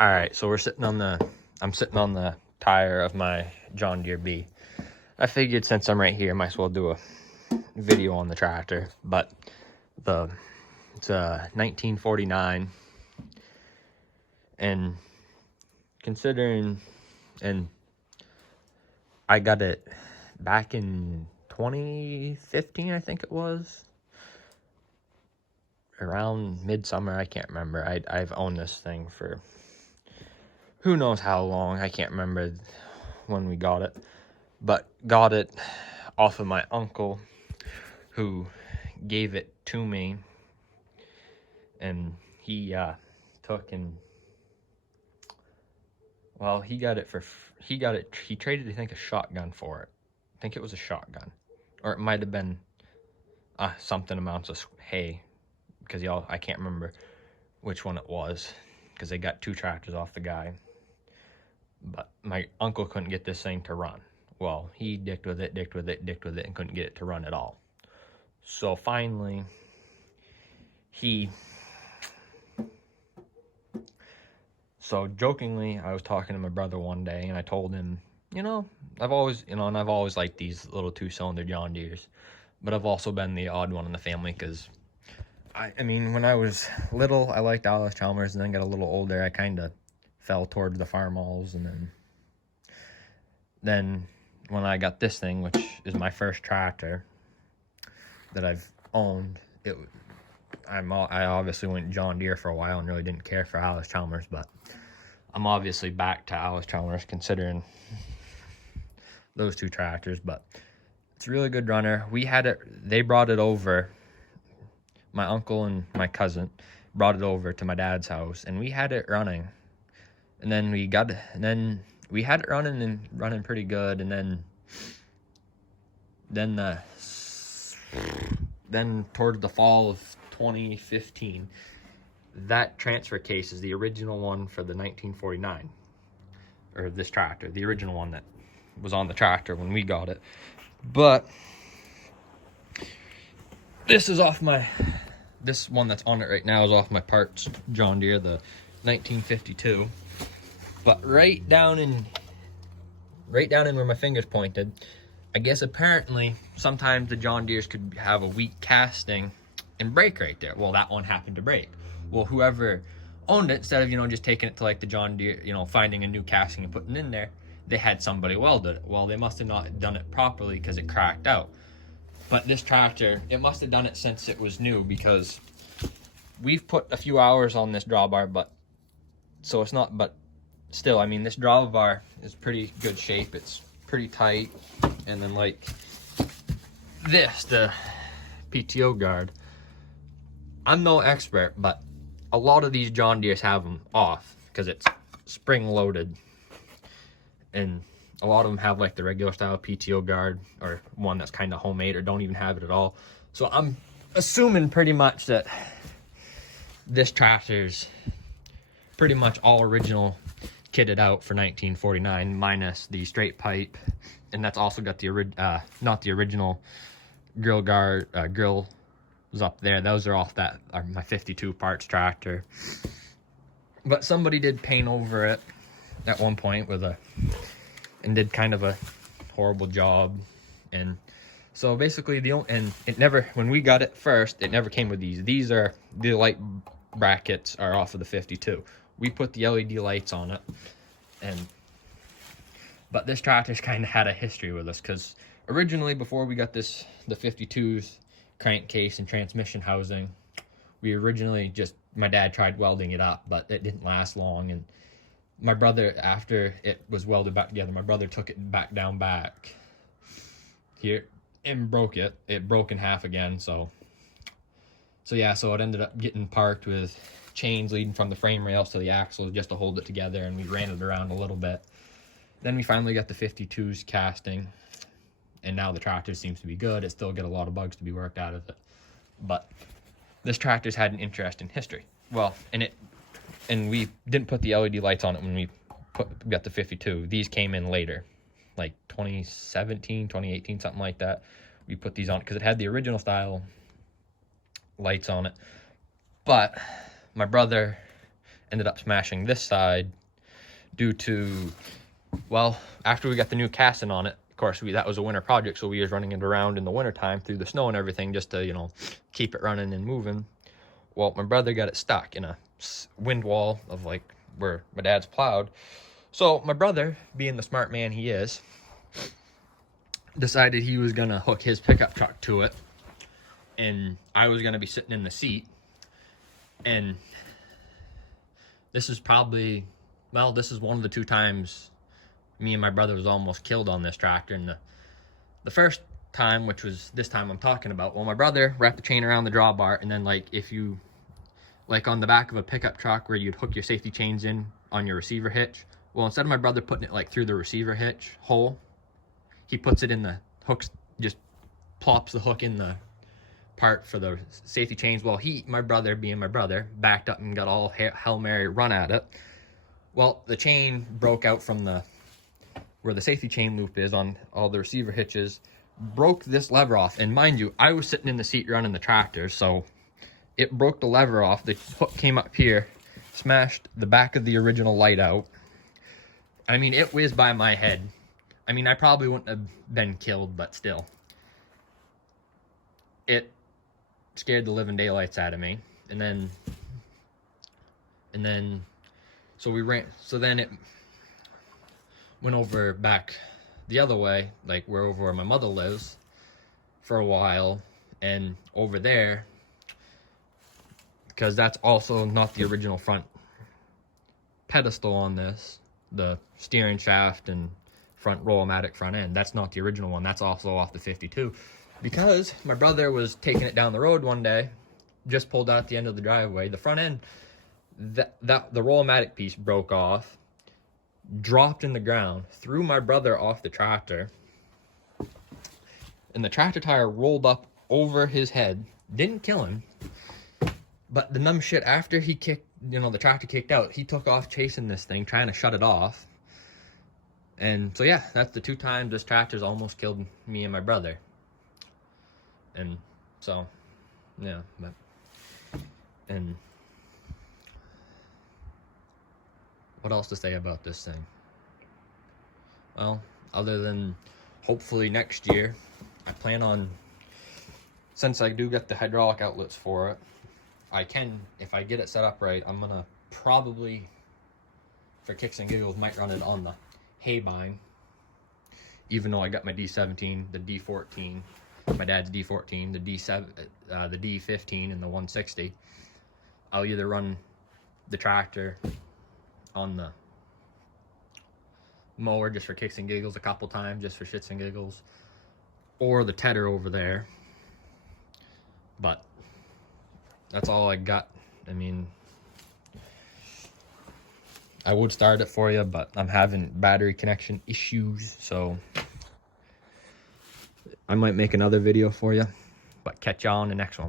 All right, so I'm sitting on the tire of my John Deere B. I figured since I'm right here, I might as well do a video on the tractor. But it's a 1949, and considering, and I got it back in 2015, I think it was, around midsummer. I can't remember. I've owned this thing for who knows how long. I can't remember when we got it, but got it off of my uncle, who gave it to me, and he took and, well, he traded, I think, a shotgun for it. I think it was a shotgun, or it might have been something amounts of hay, because I can't remember which one it was, because they got two tractors off the guy. But my uncle couldn't get this thing to run. Well, he dicked with it, and couldn't get it to run at all. So finally, so jokingly, I was talking to my brother one day, and I told him, I've always liked these little 2-cylinder John Deeres, but I've also been the odd one in the family, because I mean, when I was little, I liked Alice Chalmers, and then got a little older, I kind of fell towards the farmalls, and then when I got this thing, which is my first tractor that I've owned, I obviously went John Deere for a while and really didn't care for Alice Chalmers, but I'm obviously back to Alice Chalmers considering those two tractors. But it's a really good runner. They brought it over, my uncle and my cousin brought it over to my dad's house, and we had it running. And then we had it running pretty good, and then towards the fall of 2015, that transfer case is the original one for the 1949, or this tractor, the original one that was on the tractor when we got it. But this one that's on it right now is off my parts John Deere, the 1952. But right down in where my fingers pointed, I guess apparently sometimes the John Deeres could have a weak casting and break right there. Well, that one happened to break. Well, whoever owned it, instead of just taking it to like the John Deere, finding a new casting and putting it in there, they had somebody welded it. Well, they must have not done it properly because it cracked out. But this tractor, it must have done it since it was new, because we've put a few hours on this drawbar, but still, I mean, this drawbar is pretty good shape. It's pretty tight. And then like this, the PTO guard, I'm no expert, but a lot of these John Deeres have them off because it's spring loaded, and a lot of them have like the regular style PTO guard, or one that's kind of homemade, or don't even have it at all. So I'm assuming pretty much that this tractor's pretty much all original, kitted out for 1949, minus the straight pipe, and that's also got the not the original grill guard, grill was up there. Those are off my 52 parts tractor. But somebody did paint over it at one point and did kind of a horrible job. And so basically when we got it first, it never came with these. These are the light brackets are off of the 52. We put the LED lights on it, but this tractor's kind of had a history with us, because originally, before we got the 52's crankcase and transmission housing, my dad tried welding it up, but it didn't last long. And my brother, after it was welded back together, my brother took it back here and broke it. It broke in half again. So it ended up getting parked with chains leading from the frame rails to the axles just to hold it together, and we ran it around a little bit. Then we finally got the 52's casting, and now the tractor seems to be good. It still got a lot of bugs to be worked out of it, but this tractor's had an interesting history. Well, and we didn't put the LED lights on it when we got the 52. These came in later, like 2017, 2018, something like that. We put these on because it had the original style lights on it. But my brother ended up smashing this side due to, well, after we got the new casting on it, of course, that was a winter project, so we was running it around in the wintertime through the snow and everything just to, you know, keep it running and moving. Well, my brother got it stuck in a wind wall of like where my dad's plowed. So my brother, being the smart man he is, decided he was gonna hook his pickup truck to it, and I was gonna be sitting in the seat. And this is probably, well, this is one of the 2 times me and my brother was almost killed on this tractor. And the first time, which was this time I'm talking about, well, my brother wrapped the chain around the drawbar, and then like if you, like on the back of a pickup truck where you'd hook your safety chains in on your receiver hitch, well, instead of my brother putting it like through the receiver hitch hole, he puts it in the hooks, just plops the hook in the part for the safety chains. Well, my brother, being my brother, backed up and got all Hail Mary run at it. Well, the chain broke out from where the safety chain loop is on all the receiver hitches, broke this lever off. And mind you, I was sitting in the seat running the tractor, so it broke the lever off. The hook came up here, smashed the back of the original light out. I mean, it whizzed by my head. I mean, I probably wouldn't have been killed, but still. It scared the living daylights out of me. And then, so then it went over back the other way, like over where my mother lives for a while. And over there, because that's also not the original front pedestal on this, the steering shaft and front roll-o-matic front end, that's not the original one. That's also off the 52. Because my brother was taking it down the road one day, just pulled out at the end of the driveway. The front end, the roll-o-matic piece broke off, dropped in the ground, threw my brother off the tractor, and the tractor tire rolled up over his head. Didn't kill him, but the numb shit, after he kicked, you know, the tractor kicked out, he took off chasing this thing, trying to shut it off. And so yeah, that's the 2 times this tractor's almost killed me and my brother. And so, yeah, but, and what else to say about this thing? Well, other than hopefully next year, I plan on, since I do get the hydraulic outlets for it, I can, if I get it set up right, I'm gonna probably, for kicks and giggles, might run it on the hay bine, even though I got my D17, the D14, my dad's D14, the D7, the D15, and the 160. I'll either run the tractor on the mower just for kicks and giggles a couple times, just for shits and giggles, or the tedder over there. But that's all I got. I mean, I would start it for you, but I'm having battery connection issues, so I might make another video for you, but catch y'all on the next one.